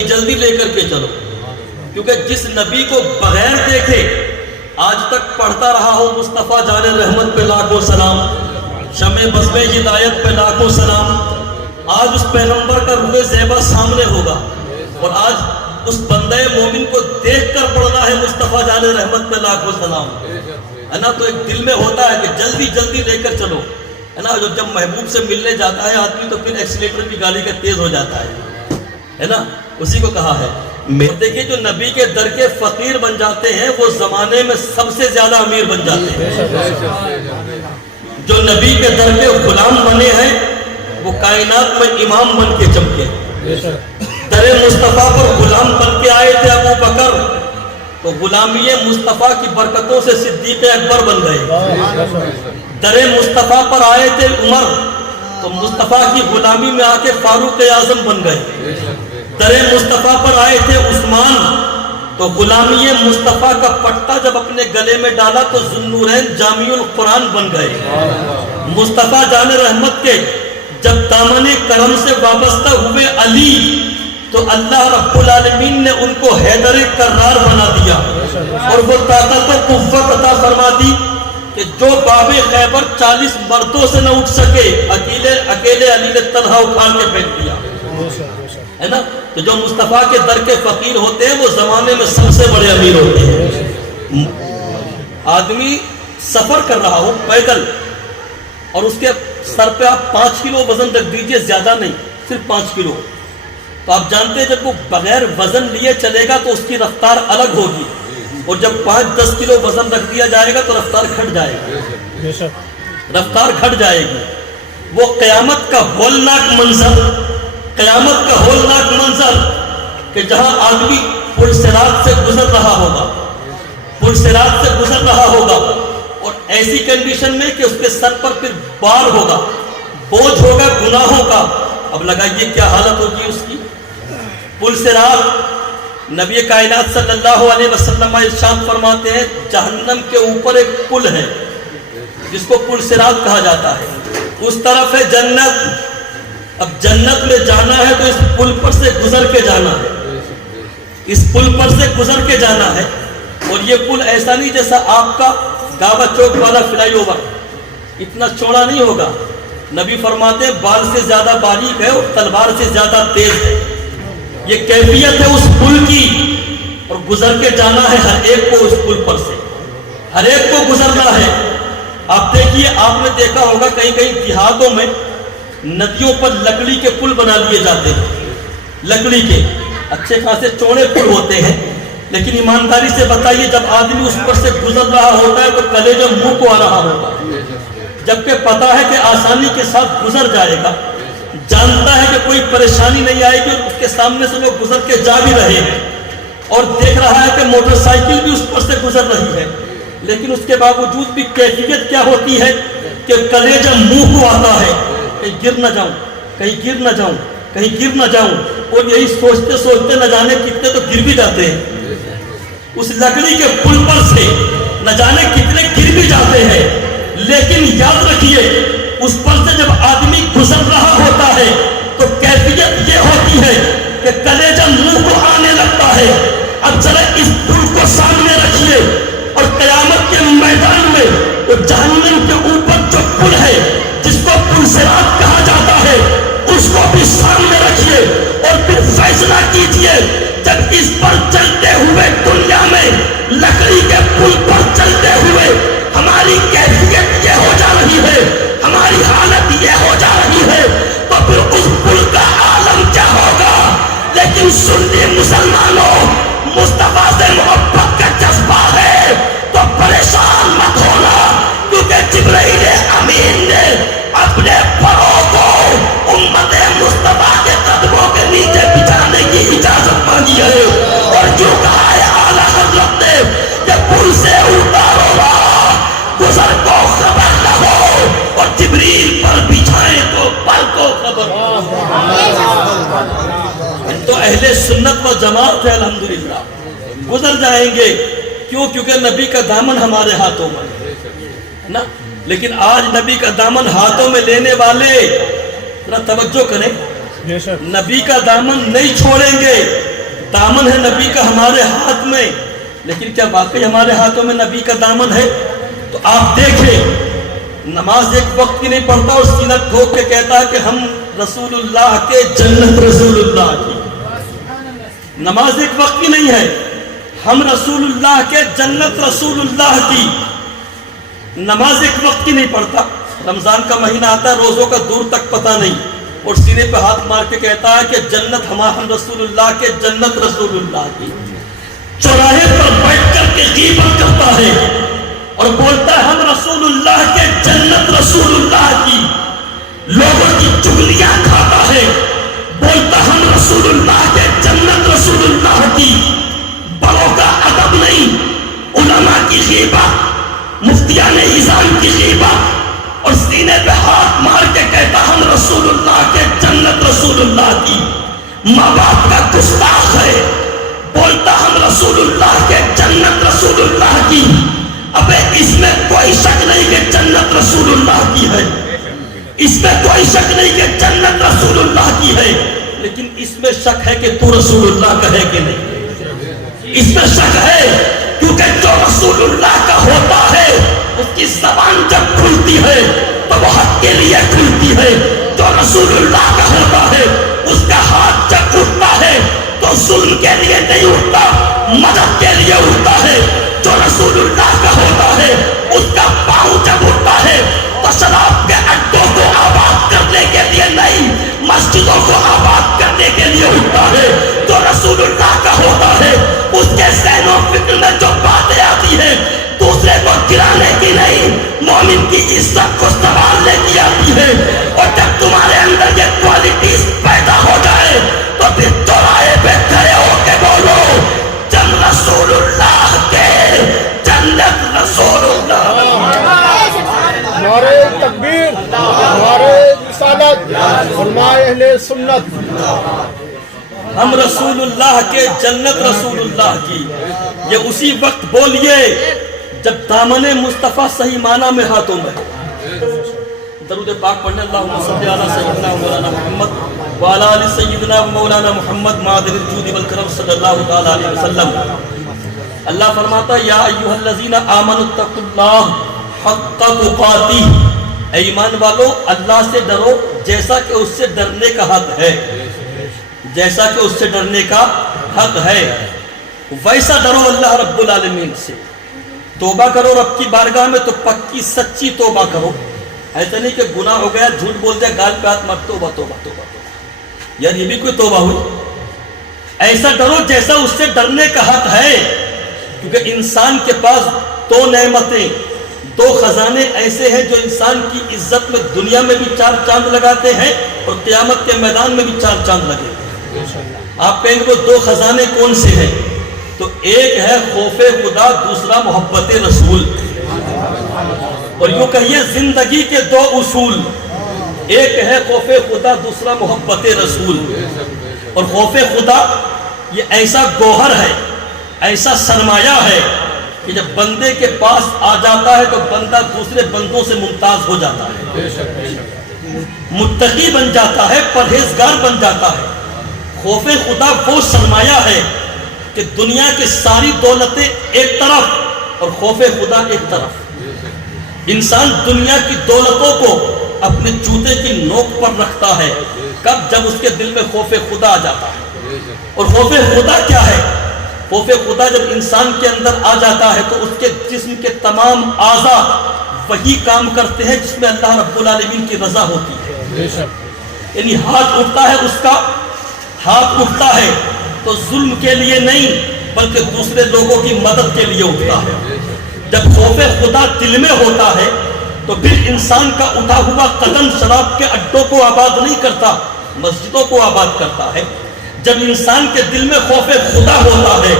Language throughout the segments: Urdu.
جلدی لے کر کے چلو، کیونکہ جس نبی کو بغیر دیکھے آج تک پڑھتا رہا ہو مصطفیٰ جان رحمت پہ لاکھوں سلام، شمع بزم ہدایت پہ لاکھوں سلام، آج اس پیغمبر کا روح زیبا سامنے ہوگا اور آج اس بندے مومن کو دیکھ کر پڑھنا ہے مصطفیٰ جان رحمت پہ لاکھوں سلام، ہے نا؟ تو ایک دل میں ہوتا ہے کہ جلدی جلدی لے کر چلو، ہے نا؟ جب محبوب سے ملنے جاتا ہے آدمی تو پھر ایکسیلیٹر بھی گاڑی کا تیز ہو جاتا ہے نا؟ اسی کو کہا ہے دیکھیے جو نبی کے در کے فقیر بن جاتے ہیں وہ زمانے میں سب سے زیادہ امیر بن جاتے ہیں، جو نبی کے در کے غلام بنے ہیں وہ کائنات میں امام بن کے چمکے، در مصطفیٰ پر غلام بن کے آئے تھے ابو بکر تو غلامی مصطفیٰ کی برکتوں سے صدیق اکبر بن گئے، در مصطفیٰ پر آئے تھے عمر تو مصطفیٰ کی غلامی میں آ کے فاروق اعظم بن گئے، در مصطفیٰ پر آئے تھے عثمان تو غلامی مصطفیٰ کا پٹا جب اپنے گلے میں ڈالا تو ذوالنورین جامع القرآن بن گئے، مصطفیٰ جان رحمت کے جب دامن کرم سے وابستہ ہوئے علی تو اللہ رب العالمین نے ان کو حیدر کرار بنا دیا اور وہ طاقت و قوت عطا فرما دی کہ جو باب خیبر 40 مردوں سے نہ اٹھ سکے اکیلے علی نے تنہا اٹھا کے پھینک دیا، ہے نا؟ تو جو مصطفیٰ کے در کے فقیر ہوتے ہیں وہ زمانے میں سب سے بڑے امیر ہوتے ہیں۔ آدمی سفر کر رہا ہو پیدل اور اس کے سر پہ آپ 5 کلو وزن رکھ دیجئے، زیادہ نہیں، صرف 5 کلو، تو آپ جانتے ہیں جب وہ بغیر وزن لیے چلے گا تو اس کی رفتار الگ ہوگی اور جب 5-10 کلو وزن رکھ دیا جائے گا تو رفتار گھٹ جائے گی، رفتار گھٹ جائے گی۔ وہ قیامت کا ہولناک منظر، قیامت کا ہولناک منظر کہ جہاں آدمی پل صراط سے گزر رہا ہوگا، پل صراط سے گزر رہا ہوگا اور ایسی کنڈیشن میں کہ اس کے سر پر پھر بار ہوگا، بوجھ ہوگا گناہوں کا، اب لگائیے کیا حالت ہوگی اس کی۔ پل صراط، نبی کائنات صلی اللہ علیہ وسلم ارشاد فرماتے ہیں جہنم کے اوپر ایک پل ہے جس کو پل صراط کہا جاتا ہے، اس طرف ہے جنت، اب جنت میں جانا ہے تو اس پل پر سے گزر کے جانا ہے، اس پل پر سے گزر کے جانا ہے اور یہ پل ایسا نہیں جیسا آپ کا گاوا چوک والا فلائی اوور، اتنا چوڑا نہیں ہوگا، نبی فرماتے ہیں بال سے زیادہ باریک ہے اور تلوار سے زیادہ تیز ہے، یہ کیفیت ہے اس پل کی اور گزر کے جانا ہے ہر ایک کو، اس پل پر سے ہر ایک کو گزرنا ہے۔ آپ دیکھیے، آپ نے دیکھا ہوگا کہیں کہیں دیہاتوں میں ندیوں پر لکڑی کے پل بنا لیے جاتے ہیں، لکڑی کے اچھے خاصے چوڑے پل ہوتے ہیں، لیکن ایمانداری سے بتائیے جب آدمی اس پر سے گزر رہا ہوتا ہے تو کلیجہ منہ کو آ رہا ہوتا ہے، جبکہ پتا ہے کہ آسانی کے ساتھ گزر جائے گا، جانتا ہے کہ کوئی پریشانی نہیں آئے گی، اس کے سامنے سے لوگ گزر کے جا بھی رہے ہیں اور دیکھ رہا ہے کہ موٹر سائیکل بھی اس پر سے گزر رہی ہے، لیکن اس کے باوجود بھی کیفیت کیا ہوتی ہے کہ کلیجہ منہ کو آتا ہے، کہیں گر نہ جاؤں، کہیں گر نہ جاؤں، کہیں گر نہ جاؤں، اور یہی سوچتے سوچتے نہ جانے کتنے تو گر بھی جاتے ہیں، اس لکڑی کے پل پر سے نہ جانے کتنے گر بھی جاتے ہیں، لیکن یاد رکھیے اس پر سے جب آدمی گزر رہا ہوتا ہے تو کیفیت یہ ہوتی ہے کہ کلیجہ منہ کو آنے لگتا ہے۔ اب ذرا اس پل کو سامنے رکھیے اور قیامت کے میدان میں جہنم کے اوپر جو پل ہے جس کو پل صراط کہا جاتا ہے اس کو بھی سامنے رکھیے اور پھر فیصلہ کیجئے، جب اس پر چلتے ہوئے دنیا میں لکڑی کے پل پر چلتے ہوئے ہماری کیفیت یہ ہو جا رہی ہے، ہماری حالت یہ ہو جا رہی ہے، تو پھر اس پل کا عالم کیا ہوگا۔ لیکن سنی مسلمانوں، مصطفیٰ سے محبت کا جذبہ ہے تو پریشان مت ہونا، کیونکہ جبرائیل امین نے اپنے پروں کو امت مصطفیٰ کے قدموں کے نیچے بچھانے کی اجازت مانگی ہے اور جو کہا ہے اعلیٰ حضرت نے کہ پل سے اتارو گزر کو خبر نہ ہو اور جبریل پر بچھائیں تو پر کو خبر۔ تو اہل سنت و جماعت ہے الحمدللہ، گزر جائیں گے، کیوں؟ کیونکہ نبی کا دامن ہمارے ہاتھوں میں ہے نا۔ لیکن آج نبی کا دامن ہاتھوں میں لینے والے ذرا توجہ کریں، نبی کا دامن نہیں چھوڑیں گے. دامن ہے نبی کا ہمارے ہاتھ میں، لیکن کیا واقعی ہمارے ہاتھوں میں نبی کا دامن ہے؟ تو آپ دیکھیں، نماز ایک وقت کی نہیں پڑھتا اور سینہ ٹھوک کے کہتا ہے کہ ہم رسول اللہ کے جنت رسول اللہ کی. نماز ایک وقت کی نہیں ہے، ہم رسول اللہ کے جنت رسول اللہ کی. نماز ایک وقت کی نہیں پڑھتا، رمضان کا مہینہ آتا ہے، روزوں کا دور تک پتہ نہیں، اور سینے پہ ہاتھ مار کے کہتا ہے کہ جنت ہم رسول اللہ کے جنت رسول اللہ کی. چوراہے پر بیٹھ کر کے غیبت کرتا ہے اور بولتا ہے ہم رسول اللہ کے جنت رسول اللہ کی. لوگوں کی چغلیاں کھاتا ہے، بولتا ہم رسول اللہ کے جنت رسول اللہ کی. بڑوں کا ادب نہیں، علماء کی غیبت، مفتیان نظام کی غیبت، اور سینے پہ ہاتھ مار کے کہتا ہم رسول اللہ کے جنت رسول اللہ کی. ماں باپ کا گستاخ ہے، بولتا ہم رسول اللہ کے جنت رسول اللہ کی. ابے اس میں کوئی شک نہیں کہ جنت رسول اللہ کی ہے، اس میں کوئی شک نہیں کہ جنت رسول اللہ کی ہے، لیکن اس میں شک ہے کہ تو رسول اللہ کا ہے کہ نہیں. اس میں شک ہے کیونکہ جو رسول اللہ کا ہوتا ہے اس کی زبان جب کھلتی ہے تو وہ حق کے لیے کھلتی ہے. جو رسول اللہ کا ہوتا ہے اس کا ہاتھ جب اٹھتا ہے تو ظلم کے لیے نہیں اٹھتا، مدد کے لیے اٹھتا ہے. جو رسول اللہ کا ہوتا ہے اس کا پاؤں جب اٹھتا ہے تو شراب کے اڈوں کو آباد کرنے کے لیے نہیں، مسجدوں کو آباد کرنے کے لیے اٹھتا ہے. جو رسول اللہ کا ہوتا ہے اس کے ذہن و فکر میں جو باتیں آتی ہیں دوسرے کو گرانے کی نہیں، مومن کی عزت کو سنبھالنے کی آتی ہے. اور جب تمہارے اندر یہ کوالٹیز پیدا ہو جائے تو پھر چوراہے پہ کھڑے ہو کے بولو جن رسول اللہ کے جنت رسول اللہ. نعرے تکبیر، نعرے رسالت، علماء اہل سنت. ہم رسول اللہ کے جنت رسول اللہ کی. یہ اسی وقت بولیے جب دامن مصطفیٰ صحیح معنی میں ہاتھوں میں. درود پاک پڑھنے اللہم صلی علی سیدنا مولانا محمد وعلی آل سیدنا مولانا محمد معدن الجود والکرم صلی اللہ تعالی علیہ وسلم. اللہ فرماتا یا ایھا الذین آمنوا اتقوا اللہ حق تقاتہ. اے ایمان والو اللہ سے ڈرو جیسا کہ اس سے ڈرنے کا حق ہے، جیسا کہ اس سے ڈرنے کا حق ہے ویسا ڈرو اللہ رب العالمین سے. توبہ کرو رب کی بارگاہ میں تو پکی سچی توبہ کرو. ایسا نہیں کہ گناہ ہو گیا جھوٹ بول دیا گال پہ ہاتھ مار توبہ توبہ توبہ توبہ، یار یہ بھی کوئی توبہ ہوئی؟ ایسا ڈرو جیسا اس سے ڈرنے کا حق ہے. کیونکہ انسان کے پاس دو نعمتیں، دو خزانے ایسے ہیں جو انسان کی عزت میں دنیا میں بھی چار چاند لگاتے ہیں اور قیامت کے میدان میں بھی چار چاند لگے. آپ کہیں گے وہ دو خزانے کون سے ہیں؟ تو ایک ہے خوف خدا، دوسرا محبت رسول. اور یوں کہیے زندگی کے دو اصول، ایک ہے خوف خدا، دوسرا محبت رسول. اور خوف خدا یہ ایسا گوہر ہے، ایسا سرمایہ ہے کہ جب بندے کے پاس آ جاتا ہے تو بندہ دوسرے بندوں سے ممتاز ہو جاتا ہے، متقی بن جاتا ہے، پرہیزگار بن جاتا ہے. خوف خدا وہ سرمایہ ہے کہ دنیا کی ساری دولتیں ایک طرف اور خوف خدا ایک طرف. انسان دنیا کی دولتوں کو اپنے جوتے کی نوک پر رکھتا ہے کب؟ جب اس کے دل میں خوف خدا آ جاتا ہے. اور خوف خدا کیا ہے؟ خوف خدا جب انسان کے اندر آ جاتا ہے تو اس کے جسم کے تمام اعضاء وہی کام کرتے ہیں جس میں اللہ رب العالمین کی رضا ہوتی ہے. یعنی ہاتھ اٹھتا ہے، اس کا ہاتھ اٹھتا ہے تو ظلم کے لیے نہیں بلکہ دوسرے لوگوں کی مدد کے لیے اٹھتا ہے. جب خوف خدا دل میں ہوتا ہے تو پھر انسان کا اٹھا ہوا قدم شراب کے اڈوں کو آباد نہیں کرتا، مسجدوں کو آباد کرتا ہے. جب انسان کے دل میں خوف خدا ہوتا ہے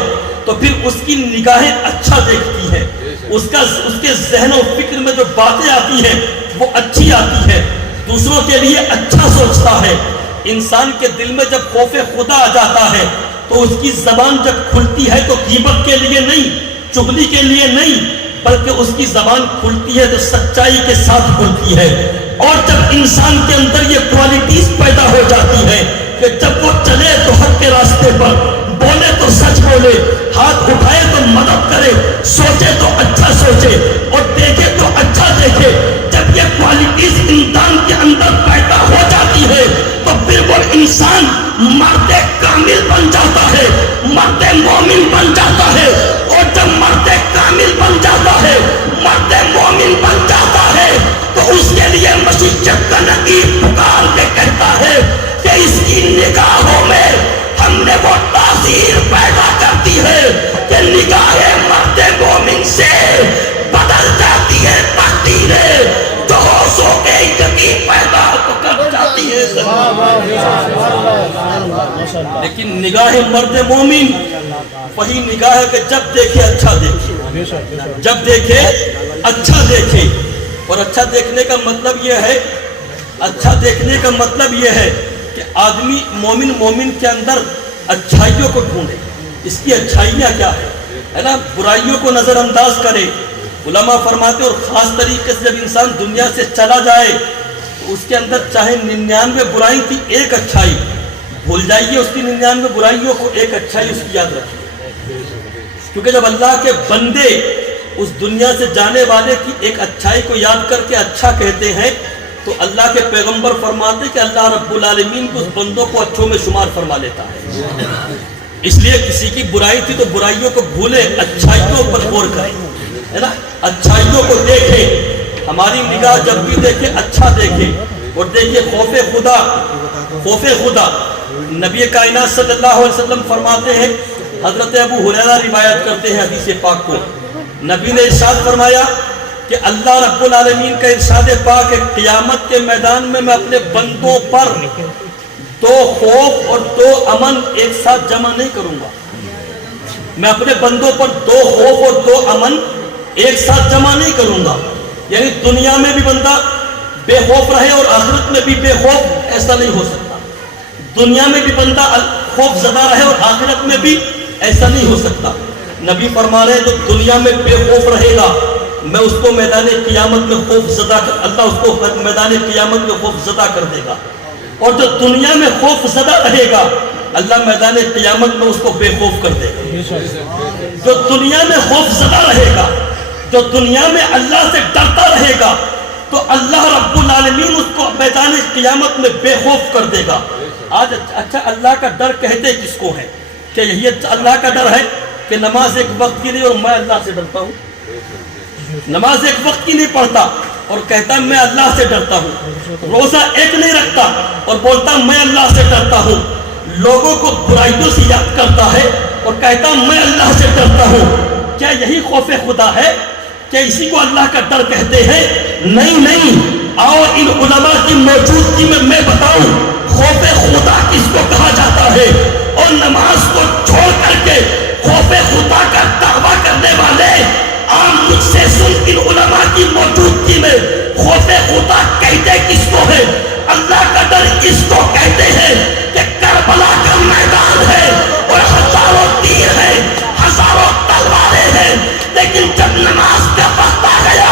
تو پھر اس کی نگاہیں اچھا دیکھتی ہیں، اس کے ذہن و فکر میں جو باتیں آتی ہیں وہ اچھی آتی ہے، دوسروں کے لیے اچھا سوچتا ہے. انسان کے دل میں جب خوف خدا آ جاتا ہے تو اس کی زبان جب کھلتی ہے تو غیبت کے لیے نہیں، چغلی کے لیے نہیں، بلکہ اس کی زبان کھلتی ہے تو سچائی کے ساتھ کھلتی ہے. اور جب انسان کے اندر یہ کوالٹیز پیدا ہو جاتی ہے کہ جب وہ چلے تو حق کے راستے پر، بولے تو سچ بولے، ہاتھ اٹھائے تو مدد کرے، سوچے تو اچھا سوچے اور دیکھے تو اچھا دیکھے، جب یہ کوالٹیز انسان کے اندر پیدا ہو جاتی ہے تو پھر وہ انسان مرد کامل بن جاتا ہے، مرد مومن بن جاتا ہے۔ اور جب مرد کامل بن جاتا ہے، مرد مومن بن جاتا ہے، تو اس کے لیے مسیحیت کا نقیب پکار کے کہتا ہے کہ اس کی نگاہوں میں ہم نے وہ تاثیر پیدا کرتی ہے کہ نگاہ مرد مومن سے بدل جاتی ہے تقدیریں، جو ہوشوں کے یقین پیدا کر جاتی ہے۔ لیکن نگاہ مرد مومن وہی نگاہ ہے کہ جب دیکھے اچھا دیکھے، جب دیکھے اچھا دیکھے۔ اور اچھا دیکھنے کا مطلب یہ ہے، اچھا دیکھنے کا مطلب یہ ہے کہ آدمی مومن کے اندر اچھائیوں کو ڈھونڈے، اس کی اچھائیاں کیا ہے نا، برائیوں کو نظر انداز کرے۔ علماء فرماتے اور خاص طریقے سے جب انسان دنیا سے چلا جائے تو اس کے اندر چاہے 99 برائی تھی، ایک اچھائی بھول جائیے، اس کی 99 برائیوں کو ایک اچھائی اس کی یاد رکھیے۔ کیونکہ جب اللہ کے بندے اس دنیا سے جانے والے کی ایک اچھائی کو یاد کر کے اچھا کہتے ہیں تو اللہ کے پیغمبر فرماتے ہیں کہ اللہ رب العالمین کو اس بندوں کو اچھوں میں شمار فرما لیتا ہے۔ اس لیے کسی کی برائی تھی تو برائیوں کو بھولے، اچھائیوں پر غور کریں، ہے نا، اچھائیوں کو دیکھیں۔ ہماری نگاہ جب بھی دیکھے اچھا دیکھے۔ اور دیکھیے خوف خدا نبی کائنات صلی اللہ علیہ وسلم فرماتے ہیں، حضرت ابو ہریرہ روایت کرتے ہیں حدیث پاک کو، نبی نے ارشاد فرمایا کہ اللہ رب العالمین کا ارشاد پاک ہے، قیامت کے میدان میں میں اپنے بندوں پر 2 خوف اور 2 امن ایک ساتھ جمع نہیں کروں گا۔ میں اپنے بندوں پر 2 خوف اور 2 امن ایک ساتھ جمع نہیں کروں گا، یعنی دنیا میں بھی بندہ بے خوف رہے اور آخرت میں بھی بے خوف، ایسا نہیں ہو سکتا۔ دنیا میں بھی بندہ خوف زدہ رہے اور آخرت میں بھی ایسا نہیں ہو سکتا۔ نبی فرما رہے ہیں جو دنیا میں بے خوف رہے گا میں اس کو میدان قیامت میں خوف زدہ اللہ اس کو میدان قیامت میں خوف زدہ کر دے گا، اور جو دنیا میں خوف زدہ رہے گا اللہ میدان قیامت میں اس کو بے خوف کر دے گا۔ جو دنیا میں خوف زدہ رہے گا، جو دنیا میں اللہ سے ڈرتا رہے گا تو اللہ رب العالمین اس کو میدان قیامت میں بے خوف کر دے گا۔ آج اچھا اللہ کا ڈر کہتے کس کو ہے؟ کہ یہی اللہ کا ڈر ہے کہ نماز ایک وقت کی نہیں اور میں اللہ سے ڈرتا ہوں، نماز ایک وقت کی نہیں پڑھتا اور کہتا میں اللہ سے ڈرتا ہوں، روزہ ایک نہیں رکھتا اور بولتا میں اللہ سے ڈرتا ہوں، لوگوں کو برائیوں سے یاد کرتا ہے اور کہتا میں اللہ سے ڈرتا ہوں۔ کیا یہی خوف خدا ہے؟ کیا اسی کو اللہ کا ڈر کہتے ہیں؟ نہیں، آؤ ان علماء کی موجودگی میں بتاؤں خوف خدا کس کو کہا جاتا ہے، اور نماز کو چھوڑ کر کے خوف خدا کا دعویٰ کرنے والے عام مجھ سے سن ان علماء کی موجودگی میں خوف خدا کہتے کس کو ہے؟ اللہ کا ڈر کس کو کہتے ہیں کہ کربلا کا میدان ہے اور ہزاروں تیر ہیں، ہزاروں تلواریں ہیں، لیکن جب نماز کا وقت آ گیا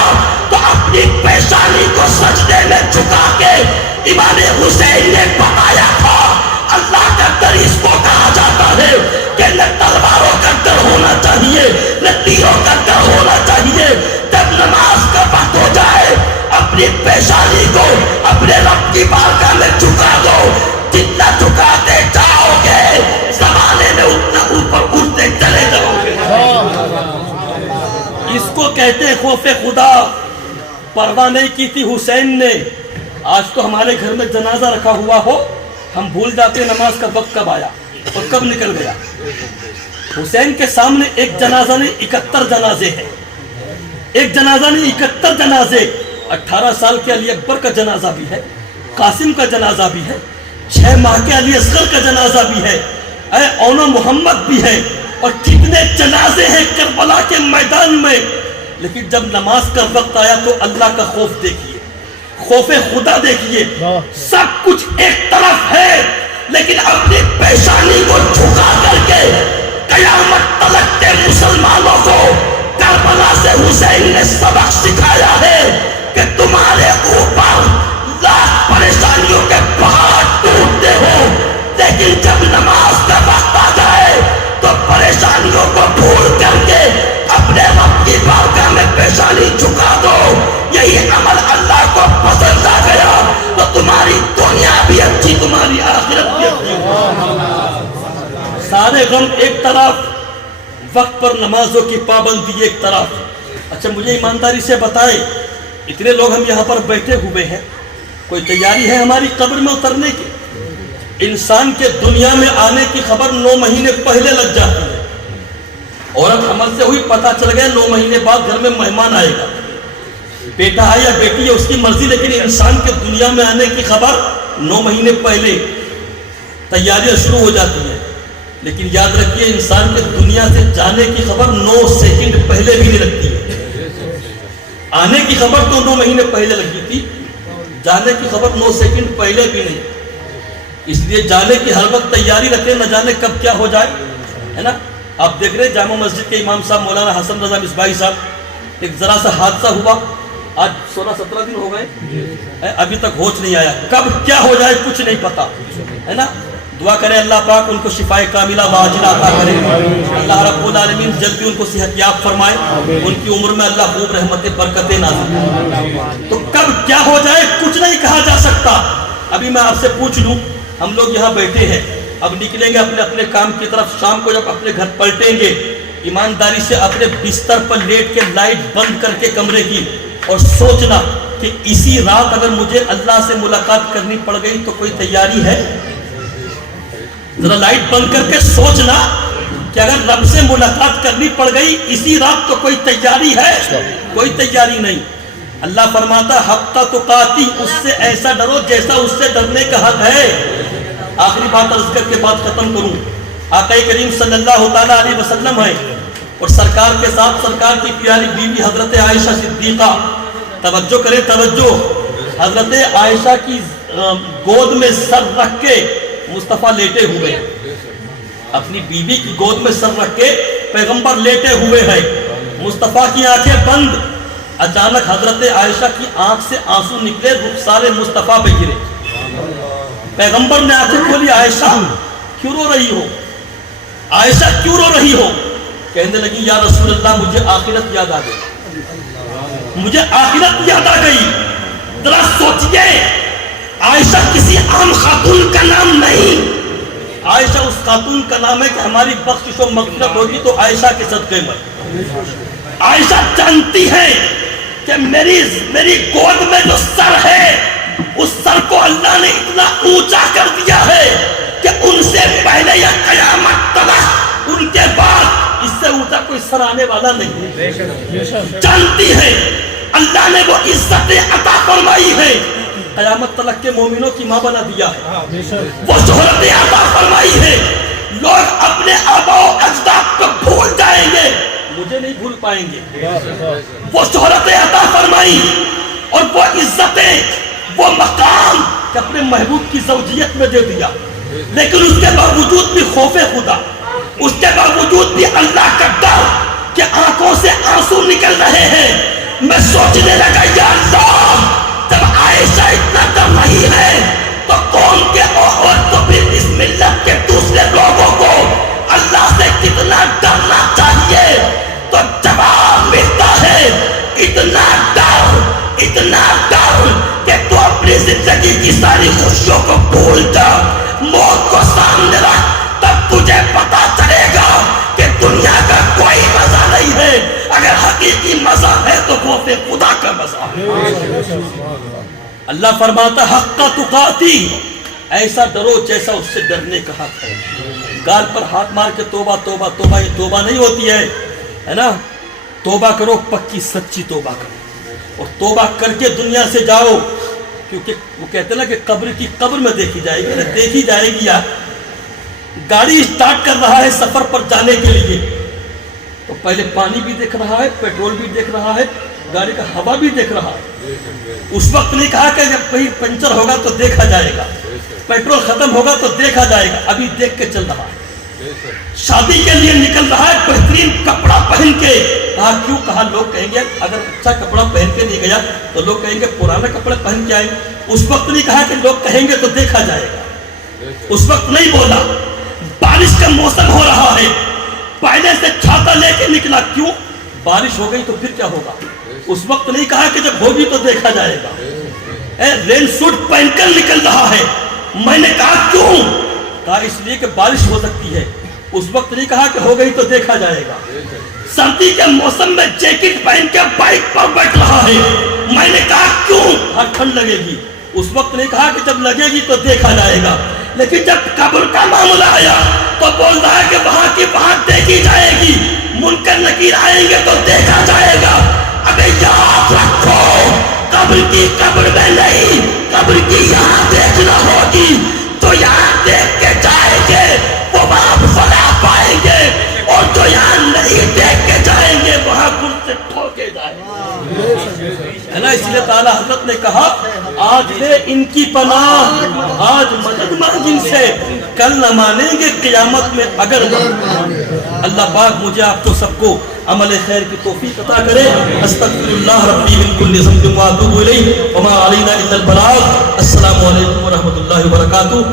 تو اپنی پیشانی کو سجدے میں جھکا کے امام حسین نے بتایا تھا اللہ کا ڈر اس کو کہا جاتا ہے کہ نہ تلواروں کا ڈر ہونا چاہیے نہ تیروں کا ڈر ہونا چاہیے۔ جب نماز کا وقت ہو جائے اپنی پیشانی کو اپنے رب کی بارگاہ میں جھکا دو، جتنا جھکاتے جاؤ گے زمانے میں اتنا اوپر اٹھتے چلے جاؤ گے۔ اس کو کہتے ہیں خوف خدا۔ پرواہ نہیں کی تھی حسین نے۔ آج تو ہمارے گھر میں جنازہ رکھا ہوا ہو ہم بھول جاتے ہیں نماز کا وقت کب آیا اور کب نکل گیا۔ حسین کے سامنے ایک جنازہ نہیں 71 جنازے ہیں، ایک جنازہ نہیں 71 جنازے۔ 18 سال کے علی اکبر کا جنازہ بھی ہے، قاسم کا جنازہ بھی ہے، 6 ماہ کے علی اصغر کا جنازہ بھی ہے، اے اونو محمد بھی ہے، اور کتنے جنازے ہیں کربلا کے میدان میں۔ لیکن جب نماز کا وقت آیا تو اللہ کا خوف دیکھیے، خوف خدا دیکھیے۔ سب کچھ ایک طرف ہے لیکن اپنی پیشانی کو جھکا کر کے قیامت تلک کے مسلمانوں کو کربلا سے حسین نے سبق سکھایا ہے کہ تمہارے اوپر سارے غم ایک طرف، وقت پر نمازوں کی پابندی ایک طرف. اچھا مجھے ایمانداری سے بتائیں، اتنے لوگ ہم یہاں پر بیٹھے ہوئے ہیں، کوئی تیاری ہے ہماری قبر میں اترنے کی؟ انسان کے دنیا میں آنے کی خبر 9 مہینے پہلے لگ جاتی ہے. عورت عمل سے ہوئی، پتہ چل گیا 9 مہینے بعد گھر میں مہمان آئے گا، بیٹا ہے یا بیٹی ہے اس کی مرضی، لیکن انسان کے دنیا میں آنے کی خبر 9 مہینے پہلے تیاریاں شروع ہو جاتی ہیں. لیکن یاد رکھیے انسان کے دنیا سے جانے کی خبر 9 سیکنڈ پہلے بھی نہیں لگتی ہے. آنے کی خبر تو 9 مہینے پہلے لگی تھی، جانے کی خبر 9 سیکنڈ پہلے بھی نہیں. اس لیے جانے کی ہر وقت تیاری رکھیں، نہ جانے کب کیا ہو جائے، ہے نا. آپ دیکھ رہے جامع مسجد کے امام صاحب مولانا حسن رضا مصباحی صاحب، ایک ذرا سا حادثہ ہوا، آج 16-17 دن ہو گئے، ابھی تک ہوش نہیں آیا، کب کیا ہو جائے کچھ نہیں پتا، ہے نا. دعا کریں اللہ پاک ان کو شفائے کاملہ واجلہ عطا کرے، اللہ رب العالمین جلدی ان کو صحت یاب فرمائے، ان کی عمر میں اللہ خوب رحمت برکتیں نازل. تو کب کیا ہو جائے کچھ نہیں کہا جا سکتا. ابھی میں آپ سے پوچھ لوں، ہم لوگ یہاں بیٹھے ہیں، اب نکلیں گے اپنے اپنے کام کی طرف، شام کو جب اپنے گھر پلٹیں گے، ایمانداری سے اپنے بستر پر لیٹ کے لائٹ بند کر کے کمرے کی، اور سوچنا کہ اسی رات اگر مجھے اللہ سے ملاقات کرنی پڑ گئی تو کوئی تیاری ہے؟ ذرا لائٹ بند کر کے سوچنا کہ اگر رب سے ملاقات کرنی پڑ گئی اسی رات تو کوئی تیاری ہے؟ کوئی تیاری نہیں. اللہ فرماتا حق تقاتی، اس سے ایسا ڈرو جیسا اس سے ڈرنے کا حق ہے. آخری بات عرض کر کے بات ختم کروں. آقا کریم صلی اللہ تعالیٰ علیہ وسلم ہے، اور سرکار کے ساتھ سرکار کی پیاری بیوی حضرت عائشہ صدیقہ. توجہ کریں توجہ، حضرت عائشہ کی گود میں سر رکھ کے مصطفیٰ لیٹے ہوئے، اپنی بیوی کی گود میں سر رکھ کے پیغمبر لیٹے ہوئے ہیں، مصطفیٰ کی آنکھیں بند. اچانک حضرت عائشہ کی آنکھ سے آنسو نکلے، رخسار مصطفیٰ پہ گرے. پیغمبر نے آنکھیں کھولی، عائشہ کیوں رو رہی ہو؟ عائشہ کیوں رو رہی ہو؟ کہنے لگی یا رسول اللہ مجھے آخرت یاد آ گئی، مجھے آخرت یاد آ گئی. ذرا سوچئے، عائشہ کسی عام خاتون کا نام نہیں، عائشہ اس خاتون کا نام ہے کہ ہماری بخشش و مغفرت ہوگی تو عائشہ کے صدقے میں. عائشہ جانتی ہے کہ میری گود میں جو سر ہے اس سر کو اللہ نے اتنا اونچا کر دیا ہے کہ ان سے پہلے یا قیامت تک ان کے بعد اس سے اونچا کوئی سر آنے والا نہیں. جانتی ہے اللہ نے وہ عزتیں عطا فرمائی ہے، قیامت تلک کے مومنوں کی ماں بنا دیا ہے، وہ شہرتیں عطا فرمائی ہے. لوگ اپنے آبا و اجداد کو بھول جائیں گے، مجھے نہیں بھول پائیں گے. وہ شہرتیں عطا فرمائی اور وہ عزتیں، وہ مقام کہ اپنے محبوب کی زوجیت میں دے دیا، لیکن اس کے باوجود بھی خوف خدا، اس کے باوجود بھی اللہ کا ڈر کہ آنکھوں سے آنسو نکل رہے ہیں. میں سوچنے لگا یا اللہ جب عائشہ اتنا ڈر رہی ہے تو کون کے اور تو پھر اس ملت کے دوسرے لوگوں کو اللہ سے کتنا ڈرنا چاہیے. تو جواب ملتا ہے اتنا ڈر کہ تو اپنی زندگی کی ساری خوشیوں کو بھول جا، موت کو سامنے رکھ، تب تجھے پتا چلے گا کہ دنیا کا کوئی مزہ نہیں ہے. اگر حقیقی مزہ ہے تو وہ پھر خدا کا مزہ ہے. اللہ فرماتا حق تقاتی، ایسا ڈرو جیسا اس سے ڈرنے کا حق ہے. گال پر ہاتھ مار کے توبہ توبہ توبہ، یہ توبہ نہیں ہوتی ہے نا. توبہ کرو، پکی سچی توبہ کرو، اور توبہ کر کے دنیا سے جاؤ. کیونکہ وہ کہتے ہیں نا کہ قبر کی قبر میں دیکھی جائے گی. دیکھی جائے گی یار، گاڑی اسٹارٹ کر رہا ہے سفر پر جانے کے لیے تو پہلے پانی بھی دیکھ رہا ہے، پیٹرول بھی دیکھ رہا ہے، گاڑی کا ہوا بھی دیکھ رہا ہے. اس وقت نہیں کہا کہ جب کہیں پنچر ہوگا تو دیکھا جائے گا، پیٹرول ختم ہوگا تو دیکھا جائے گا. ابھی دیکھ کے چل رہا ہے. شادی کے لیے نکل رہا ہے بہترین کپڑا پہن کے. کہا کیوں؟ کہا لوگ کہیں گے اگر اچھا کپڑا پہن کے نہیں گیا تو لوگ کہیں گے پرانا کپڑے پہن کے آئے. اس وقت نہیں کہا کہ لوگ کہیں گے تو دیکھا جائے گا. اس وقت نہیں بولا. بارش کا موسم ہو رہا ہے، پہلے سے چھاتا لے کے نکلا. کیوں؟ بارش ہو گئی تو پھر کیا ہوگا. اس وقت نہیں کہا کہ جب ہوگی تو دیکھا جائے گا. رین سوٹ پہن کر نکل رہا ہے. میں نے کہا کیوں؟ کہا اس لیے کہ بارش ہو سکتی ہے. اس وقت نہیں کہا کہ ہو گئی تو دیکھا جائے گا. سردی کے موسم میں جیکٹ پہن کے بائک پر بیٹھ رہا ہے. میں نے کہا کیوں؟ ٹھنڈ لگے گی. اس وقت نہیں کہا کہ جب لگے گی تو دیکھا جائے گا. لیکن جب قبر کا معاملہ آیا تو بول رہا ہے کہ وہاں کی وہاں دیکھی جائے گی, منکر نکیر آئیں گے تو دیکھا جائے گا. ابے یاد رکھو, قبر کی قبر میں نہیں, قبر کی یہاں دیکھنا ہوگی. تو یہاں دیکھ کے جائیں گے وہ وہاں فلا پائیں گے, اور جو یہاں نہیں دیکھ کے جائیں گے وہاں خود سے ٹھوکے جائیں گے. ہے نا, اس لیے تعالیٰ حضرت نے کہا آج لے ان کی پناہ, آج مدد مانگ ان سے, کل نہ مانیں گے قیامت میں اگر. اللہ پاک مجھے آپ کو سب کو عمل خیر کی توفیق عطا کرے. استغفر اللہ ربی من کل ذنب واتوب الیہ وما علینا الا البلاغ. السلام علیکم ورحمۃ اللہ وبرکاتہ.